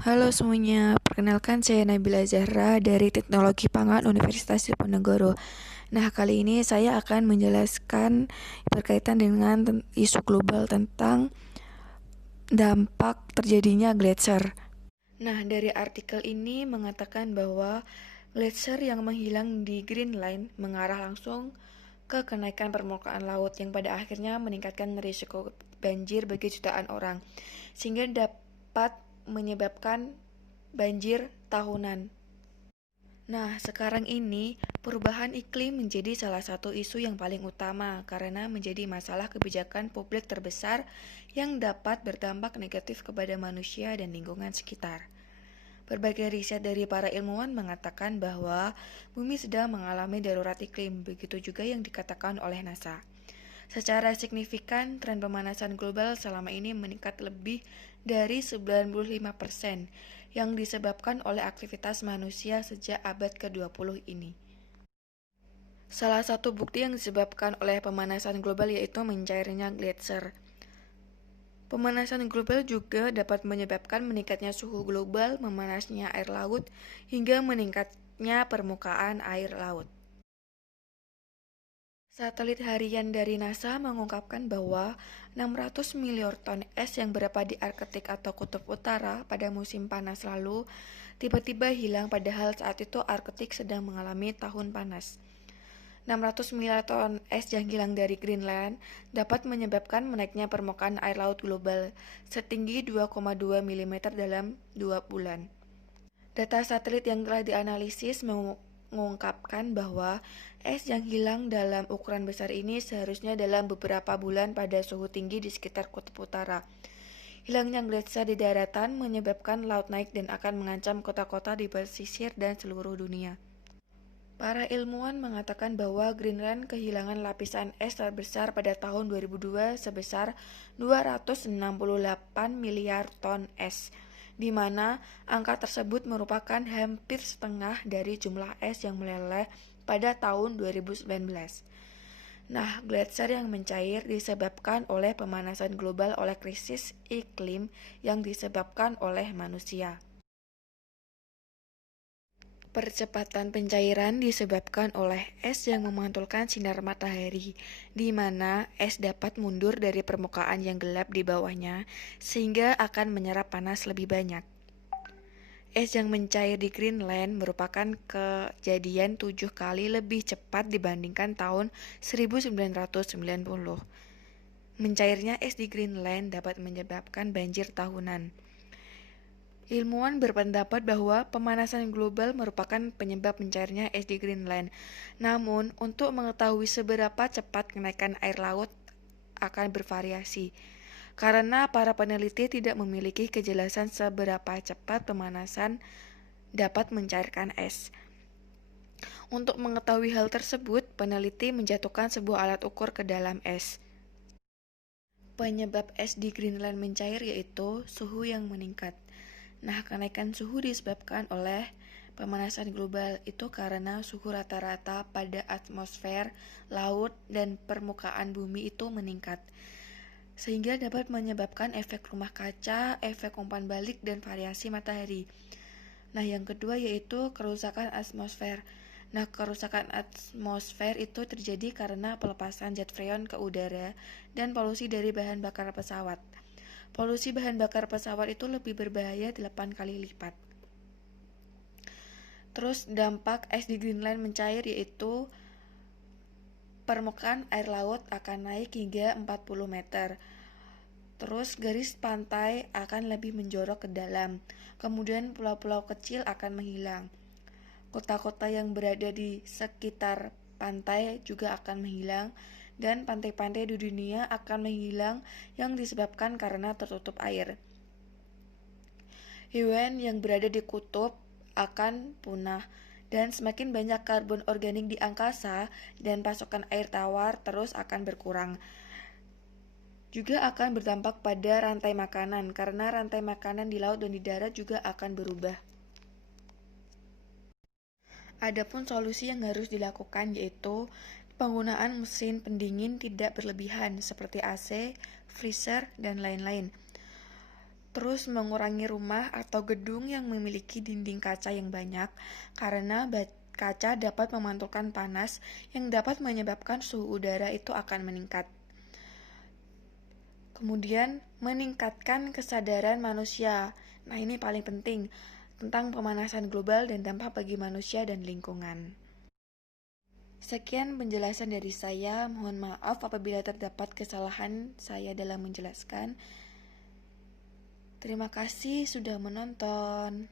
Halo semuanya, perkenalkan saya Nabila Zahra dari Teknologi Pangan Universitas Diponegoro. Nah, kali ini saya akan menjelaskan berkaitan dengan isu global tentang dampak terjadinya gletser. Nah, dari artikel ini mengatakan bahwa gletser yang menghilang di Greenland mengarah langsung ke kenaikan permukaan laut yang pada akhirnya meningkatkan risiko banjir bagi jutaan orang, sehingga dapat menyebabkan banjir tahunan. Nah, sekarang ini perubahan iklim menjadi salah satu isu yang paling utama karena menjadi masalah kebijakan publik terbesar yang dapat berdampak negatif kepada manusia dan lingkungan sekitar. Berbagai riset dari para ilmuwan mengatakan bahwa bumi sedang mengalami darurat iklim, begitu juga yang dikatakan oleh NASA. Secara signifikan, tren pemanasan global selama ini meningkat lebih dari 95% yang disebabkan oleh aktivitas manusia sejak abad ke-20 ini. Salah satu bukti yang disebabkan oleh pemanasan global yaitu mencairnya gletser. Pemanasan global juga dapat menyebabkan meningkatnya suhu global, memanasnya air laut, hingga meningkatnya permukaan air laut. Satelit harian dari NASA mengungkapkan bahwa 600 miliar ton es yang berada di Arktik atau Kutub Utara pada musim panas lalu tiba-tiba hilang padahal saat itu Arktik sedang mengalami tahun panas. 600 miliar ton es yang hilang dari Greenland dapat menyebabkan menaiknya permukaan air laut global setinggi 2,2 mm dalam 2 bulan. Data satelit yang telah dianalisis mengungkapkan bahwa es yang hilang dalam ukuran besar ini seharusnya dalam beberapa bulan pada suhu tinggi di sekitar Kutub Utara. Hilangnya gletser di daratan menyebabkan laut naik dan akan mengancam kota-kota di pesisir dan seluruh dunia. Para ilmuwan mengatakan bahwa Greenland kehilangan lapisan es terbesar pada tahun 2002 sebesar 268 miliar ton es, di mana angka tersebut merupakan hampir setengah dari jumlah es yang meleleh pada tahun 2019. Nah, gletser yang mencair disebabkan oleh pemanasan global oleh krisis iklim yang disebabkan oleh manusia. Percepatan pencairan disebabkan oleh es yang memantulkan sinar matahari, di mana es dapat mundur dari permukaan yang gelap di bawahnya, sehingga akan menyerap panas lebih banyak. Es yang mencair di Greenland merupakan kejadian 7 kali lebih cepat dibandingkan tahun 1990. Mencairnya es di Greenland dapat menyebabkan banjir tahunan. Ilmuwan berpendapat bahwa pemanasan global merupakan penyebab mencairnya es di Greenland. Namun, untuk mengetahui seberapa cepat kenaikan air laut akan bervariasi, karena para peneliti tidak memiliki kejelasan seberapa cepat pemanasan dapat mencairkan es. Untuk mengetahui hal tersebut, peneliti menjatuhkan sebuah alat ukur ke dalam es. Penyebab es di Greenland mencair yaitu suhu yang meningkat. Nah, kenaikan suhu disebabkan oleh pemanasan global itu karena suhu rata-rata pada atmosfer, laut, dan permukaan bumi itu meningkat, sehingga dapat menyebabkan efek rumah kaca, efek umpan balik, dan variasi matahari. Nah, yang kedua yaitu kerusakan atmosfer. Nah, kerusakan atmosfer itu terjadi karena pelepasan zat freon ke udara dan polusi dari bahan bakar pesawat. Polusi bahan bakar pesawat itu lebih berbahaya 8 kali lipat. Terus dampak es di Greenland mencair yaitu permukaan air laut akan naik hingga 40 meter. Terus garis pantai akan lebih menjorok ke dalam. Kemudian pulau-pulau kecil akan menghilang. Kota-kota yang berada di sekitar pantai juga akan menghilang dan pantai-pantai di dunia akan menghilang yang disebabkan karena tertutup air. Hewan yang berada di kutub akan punah dan semakin banyak karbon organik di angkasa dan pasokan air tawar terus akan berkurang. Juga akan berdampak pada rantai makanan karena rantai makanan di laut dan di darat juga akan berubah. Adapun solusi yang harus dilakukan yaitu penggunaan mesin pendingin tidak berlebihan seperti AC, freezer, dan lain-lain. Terus mengurangi rumah atau gedung yang memiliki dinding kaca yang banyak, karena kaca dapat memantulkan panas yang dapat menyebabkan suhu udara itu akan meningkat. Kemudian meningkatkan kesadaran manusia. Nah, ini paling penting tentang pemanasan global dan dampak bagi manusia dan lingkungan. Sekian penjelasan dari saya. Mohon maaf apabila terdapat kesalahan saya dalam menjelaskan. Terima kasih sudah menonton.